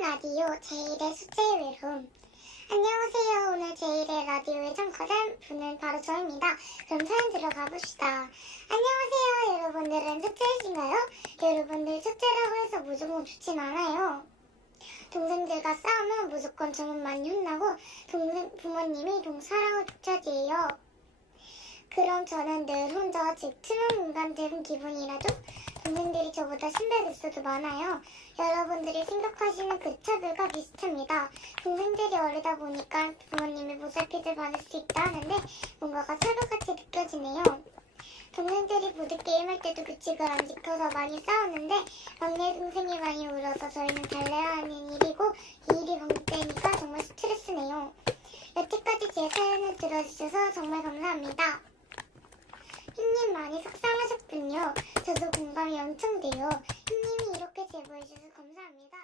라디오 제1의 숙제의 외로움. 안녕하세요. 오늘 제1의 라디오의 참가된 분은 바로 저입니다. 그럼 사연 들어가 봅시다. 안녕하세요. 여러분들은 숙제이신가요? 여러분들 숙제라고 해서 무조건 좋진 않아요. 동생들과 싸우면 무조건 저는 많이 혼나고 부모님이 사랑을 독차지해요. 그럼 저는 늘 혼자 집 투명 공간 된 기분이라도 동생들이 저보다 신뢰도수도 많아요. 여러분들이 생각하시는 그 차들과 비슷합니다. 동생들이 어리다 보니까 부모님의 보살핌을 받을 수 있다 하는데 뭔가가 서로같이 느껴지네요. 동생들이 보드게임 할 때도 규칙을 안 지켜서 많이 싸웠는데 막내 동생이 많이 울어서 저희는 달래야 하는 일이고 이 일이 반복되니까 정말 스트레스네요. 여태까지 제 사연을 들어주셔서 정말 감사합니다. 흰님 많이 속상하셨군요. 저도 공감이 엄청 돼요. 흰님이 이렇게 제보해주셔서 감사합니다.